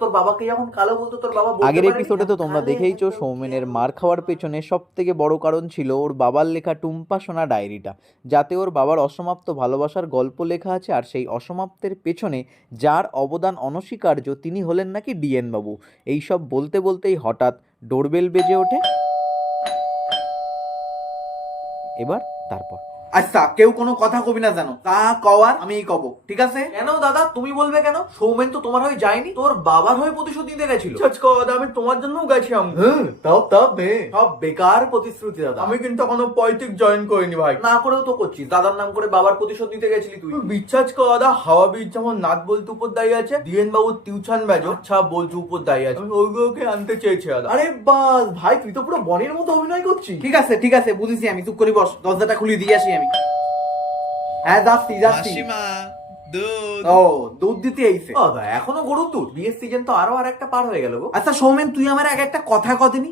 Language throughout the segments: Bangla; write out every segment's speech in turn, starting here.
তোর বাবাকে যখন কালো বলতো তোর বাবা আগের এপিসোডে তো তোমরা দেখেইছো সৌমেনের মার খাওয়ার পেছনে সব থেকে বড় কারণ ছিল ওর বাবার লেখা টুম্পা সোনা ডায়েরিটা, যাতে ওর বাবার অসমাপ্ত ভালোবাসার গল্প লেখা আছে। আর সেই অসমাপ্তের পেছনে যার অবদান অনস্বীকার্য তিনি হলেন নাকি ডিএন বাবু। এইসব বলতে বলতেই হঠাৎ ডোরবেল বেজে ওঠে। এবার তারপর আচ্ছা, কেউ কোনো কথা কবি না জানো, তা কওয়ার আমিই কব, ঠিক আছে? কেন দাদা তুমি বলবে কেন? সৌমেন তো তোমার হয়ে যায়নি, তোর বাবার হয়ে প্রতিশোধ নিতে গেছিল। আমি তোমার জন্য গেছিলাম। তাও সব বেকার প্রতিশ্রুতি দাদা। আমি কিন্তু এখনো পলিটিক জয়েন করিনি ভাই। না করেও তো করছিস, দাদার নাম করে বাবার প্রতিশোধ নিতে গেছিলি তুই। বিশ্বাস কর দাদা, হাওয়া বীর যেমন নাথ বলতে উপর দাঁড়িয়ে আছে, ডিএন বাবুর টিউশন ব্যাজও আচ্ছা বলতে উপর দাঁড়িয়ে আছে, আমি ওইগুলোকে আনতে চেয়েছি দাদা। আরে বাস ভাই, তুই তো পুরো বনের মতো অভিনয় করছিস। ঠিক আছে বুঝেছি, আমি চুপ করি বস, দরজাটা খুলে দিয়ে আসি আমি। হ্যাঁ যাচ্ছি। মাসিমা দুধ। ও, দুধ দিতে আইছে। দাদা এখনো গরুর দুধ? বিয়ের সিজন তো আরো আর একটা পার হয়ে গেল গো। আচ্ছা সৌমেন, তুই আমার আগে একটা কথা কদিনি,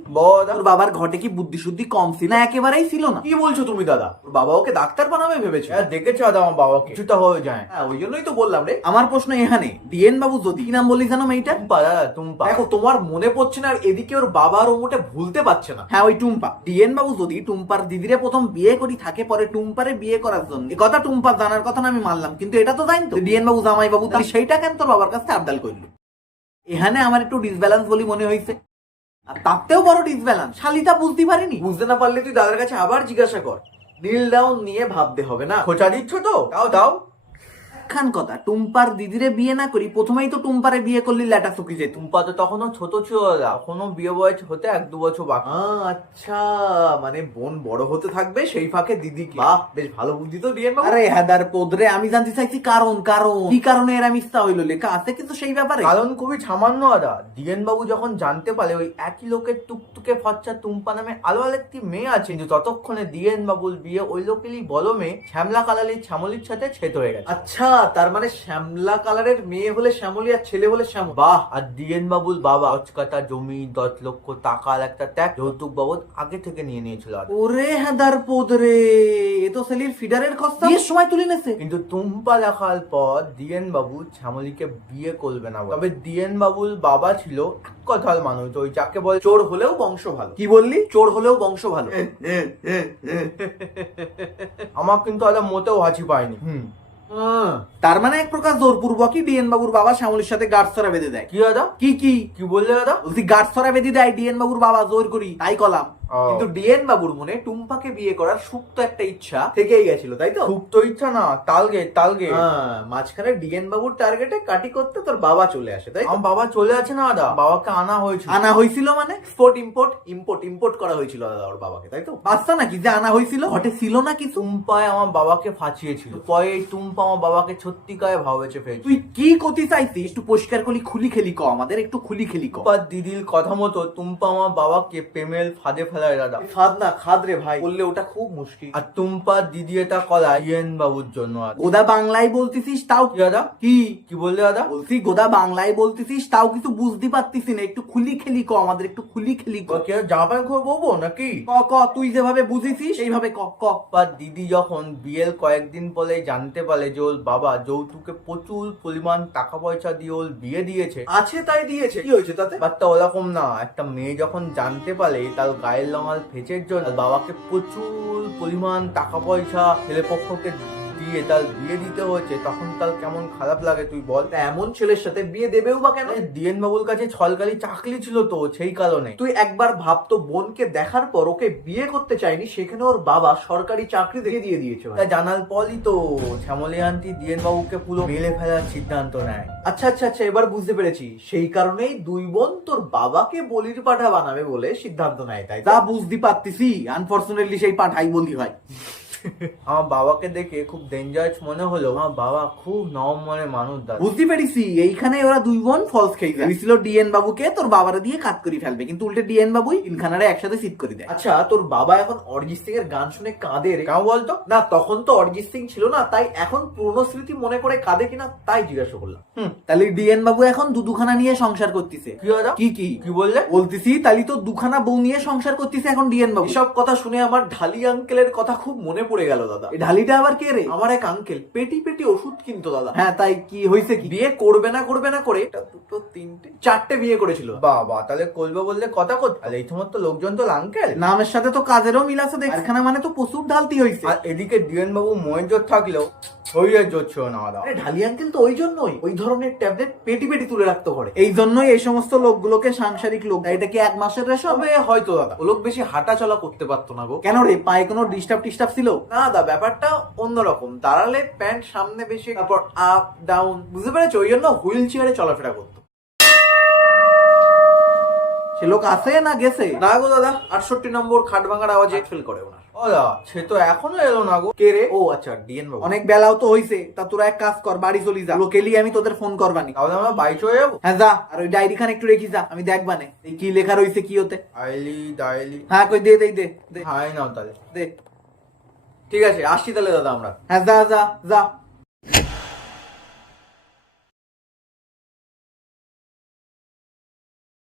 তোর বাবার ঘটে কি বুদ্ধি শুদ্ধি কম ছিল না? একেবারেই ছিল না। কি বলছো তুমি দাদা? তোর বাবা ওকে ডাক্তার বানাবে ভেবেছে? হ্যাঁ দেখেছো দাদা, আমার বাবাকে কিছুটা হয়ে যায়। হ্যাঁ ওই জন্যই তো বললাম রে। আমার প্রশ্ন এখানে, ডিএন বাবু যদি কি নাম বলি জানো মেয়েটা? টুম্পা দাদা, টুম্পা। দেখো তোমার মনে পড়ছে না, আর এদিকে ওর বাবার ও মোটে ভুলতে পারছে না। হ্যাঁ ওই টুম্পা। ডিএন বাবু যদি টুম্পার দিদিরে প্রথম বিয়ে করি থাকে, পরে টুম্পারে বিয়ে করার জন্য, এই কথা টুম্পার জানার কথা না আমি মানলাম, কিন্তু এটা তো জানি তো ডিএন বাবু জামাই বাবু, তাহলে সেইটা কেন তোর বাবার কাছে আবদাল করলো? এখানে আমার একটু ডিসব্যালেন্স বলি মনে হয়েছে। আর তাতেও বড় ডিসব্যালেন্স, শালিতা বুঝতে পারিনি। বুঝতে না পারলে তুই দাদার কাছে আবার জিজ্ঞাসা কর। নীল ডাউন নিয়ে ভাবতে হবে না। খোঁচা দিচ্ছ তো? দাও খান কথা, টুম্পার দিদিরে বিয়ে না করি প্রথমেই তো টুম্পারে বিয়ে করলি লেটা চুকি যেত। টুম্পা তো তখনও ছোট ছিল দাদা, এখনো বিয়ে বয়স হতে 1-2 বছর বাকি। আচ্ছা, মানে বোন বড় হতে থাকবে, সেই ফাঁকে দিদিকে। বাহ, বেশ ভালো বুদ্ধি তো ডিএন বাবু। আরে হাদার পোদরে, আমি জানতে চাইছি কারণ কি কারণে এরা মিথ্যা হইলো, লেখা আছে কিন্তু সেই ব্যাপারে। কারণ খুবই সামান্য দাদা। ডিএন বাবু যখন জানতে পারে ওই একই লোকের টুকটুকে ফচ্চা টুম্পা নামে আলো আলো একটি মেয়ে আছে, কিন্তু ততক্ষণে ডিএন বাবুর বিয়ে ওই লোকেরই বড় মেয়ে শ্যামলা কালালির শ্যামলির সাথে ছেদ হয়ে গেছে। আচ্ছা, তার মানে শ্যামলা কালারের মেয়ে হলে শ্যামলি আর ছেলে হলে শ্যামল। বাহ। আর ডিএন বাবুর বাবা অচকাটা জমি 10 লক্ষ টাকার একটা ট্যাগ যৌতুক বাবদ আগে থেকে নিয়ে নিয়েছিল। ওরে হাদার পোদরে, এ তো সেলির ফিডারের খরচা বিয়ের সময় তুলে নেছে। কিন্তু টুম্পা দেখার পর ডিএন বাবু শ্যামলীকে বিয়ে করবে না। তবে ডিএন বাবুর বাবা ছিল এক কথার মানুষ, ওই যাকে বলে চোর হলেও বংশ ভালো। কি বললি? চোর হলেও বংশ ভালো। আমার কিন্তু আদা মোটেও হাসি পায়নি। তার মানে এক প্রকার জোরপূর্বকই ডিএন বাবুর বাবা শ্যামলির সাথে গার্ড ছড়া বেঁধে দেয়। কি দাদা? কি বললে দাদা? বলছি গার্ড ছড়া বেঁধে দেয় ডিএন বাবুর বাবা, জোর করি তাই কলাম। কিন্তু ডিএন বাবুর মনে টুম্পাকে বিয়ে করার সুপ্ত একটা ইচ্ছা থেকেই গেছিল, তাই তো? সুপ্ত ইচ্ছা না, তালগেট। মাঝখানে ডিএন বাবুর টার্গেটে কাটি করতে তোর বাবা চলে আসে, তাই? আমার বাবা চলে আছে না দাদা, বাবাকে আনা হয়েছিল মানে এক্সপোর্ট ইম্পোর্ট করা হয়েছিল দাদা ওর বাবাকে, তাই তো? বাচ্চা নাকি যে আনা হয়েছিল? ঘটে ছিল না কিছু? টুম্পায় আমার বাবাকে ফাঁসিয়েছিল, পরে টুম্পা আমার বাবাকে সত্যিকারে ভাবেছে ফেলছে। তুই কি করতে চাইছিস? একটু পরিষ্কার করলি খুলি খেলি ক, আমাদের একটু খুলি খেলি ক। টুম্পার দিদির কথা মতো টুম্পা আমার বাবাকে প্রেমের ফাঁদে ফেলায় দাদা। ফাঁদ না খাদ রে ভাই, বললে ওটা খুব মুশকিল। আর টুম্পার দিদি এটা করায় ডিএন বাবুর জন্য। গোদা বাংলায় বলতেছিস তাও কি দাদা? কি বললে দাদা? বলছি গোদা বাংলায় বলতেছিস তাও কিছু বুঝতে পারতিস না, একটু খুলি খেলি ক, আমাদের একটু খুলি খেলি ক। জাপান করে বলবো নাকি? ক তুই যেভাবে বুঝেছিস এইভাবে ক। দিদি যখন বিয়ের কয়েকদিন পরে জানতে পারে যে ওর বাবা যৌতুকে প্রচুর পরিমাণ টাকা পয়সা দিয়ে ওর বিয়ে দিয়েছে, আছে তাই দিয়েছে, কি হয়েছে তাতে? ব্যাপারটা ওরকম না। একটা মেয়ে যখন জানতে পারে তার গায়ের রঙাল ফেচের জন্য বাবাকে প্রচুর পরিমাণ টাকা পয়সা ছেলে পক্ষকে দিয়ে তার বিয়ে দিতে হয়েছে, তখন তার কেমন খারাপ লাগে তুই বল? এমন ছেলের সাথে বিয়ে দেবেও বা কেন? ডিএন বাবুর কাছে ছলকালি চাকরি ছিল তো, সেই কারণে। তুই একবার ভাবতো, বোনকে দেখার পর ওকে বিয়ে করতে চাইনি, সেখানে ওর বাবা সরকারি চাকরি দিয়ে দিয়েছে। তা জানার পরই তো শ্যামলী আন্টি ডিএন বাবুকে পুরো মেলে ফেলার সিদ্ধান্ত নেয়। আচ্ছা, এবার বুঝতে পেরেছি, সেই কারণেই দুই বোন তোর বাবাকে বলির পাঠা বানাবে বলে সিদ্ধান্ত নেয়, তাই? তা বুঝতে পারতেছি, আনফরচুনেটলি সেই পাঠাই বলি হয়। আমার বাবাকে দেখে খুব ডেঞ্জারাস মনে হলো, আমার বাবা খুব নরম মনের মানুষ। বুঝতে পেরেছি, এইখানে ওরা দুই বোন ফলস খেয়ে গেছিল ডিএন বাবুকে তোর বাবারে দিয়ে কাজ করে ফেলবে, কিন্তু উল্টে ডিএন বাবুই তিনখানারে একসাথে সিট করে দেয়। আচ্ছা, তোর বাবা এখন অরিজিৎ সিং এর গান শুনে কাঁদে রে? কেন বলতো? না, তখন তো অরিজিৎ সিং ছিল না, তাই এখন পুরনো স্মৃতি মনে করে কাঁদে কিনা তাই জিজ্ঞাসা করলাম। তাহলে ডিএন বাবু এখন দুখানা নিয়ে সংসার করতেছে। কি দাদা? কি বললে? বলতেছি তাহলে তো দুখানা বউ নিয়ে সংসার করতেছে এখন ডিএন বাবু। এসব কথা শুনে আমার ঢালি আঙ্কেলের কথা খুব মনে পড়ে গেল দাদা। এই ঢালিটা আবার কে রে? আমার এক আঙ্কেল পেটি পেটি ওষুধ কিনতো দাদা। হ্যাঁ তাই কি হয়েছে? কি বিয়ে করবে না করে একটা, দুটো, তিনটে, 4টে বিয়ে করেছিল। বাবা, তাহলে করবে বললে কথা কর। তাহলে এই সমস্ত লোকজন তো আঙ্কেল। নামের সাথে তো কাজেরও মিল আছে দেখ। এখানে মানে তো প্রচুর ঢালতি হয়েছে। আর এদিকে ডিএন বাবু ময়ের জোর থাকলেও শরীরের জোর ছিল না দাদা। আরে ঢালি আঙ্কেল তো ওই জন্যই ওই ধরনের ট্যাবলেট পেটি পেটি তুলে রাখতে পারে। এই জন্যই এই সমস্ত লোকগুলোকে সাংসারিক লোক। এটা কি 1 মাসের রেশন? তবে হয়তো দাদা ও লোক বেশি হাঁটা চলা করতে পারতো না গো। কেন রে, পায়ে কোনো ডিস্টার্ব ছিল? না দাদা, ব্যাপারটা অন্যরকম। দাঁড়ালে প্যান্ট সামনে বেশি, তারপর আপ ডাউন, বুঝতে পেরেছো? ওই জন্য হুইল চেয়ারে চলাফেরা করতো। সে লোক আছে না গেছে? না গো দাদা, 68 নম্বর খাট ভাঙার আওয়াজে ফেল করে ওনার। ও দা, সে তো এখনো এলো না গো। কে রে? ও আচ্ছা, ডিএন বাবু। অনেক বেলাও তো হইছে, তা তোরা এক কাজ কর, বাড়ি চলি যা। লোকেলি আমি তোদের ফোন করবানি। তাহলে আমরা বাড়ি চলে যাবো। হ্যাঁ যা, আর ওই ডায়েরি খান একটু রেখি যা, আমি দেখবানে এই কি লেখা রইছে কি হতে। আইলি ডাইলি। হ্যাঁ কই দে দে দে দে হাই নাও তাহলে। দে। ঠিক আছে, আসছি তাহলে দাদা আমরা। হ্যাঁ যা যা যা।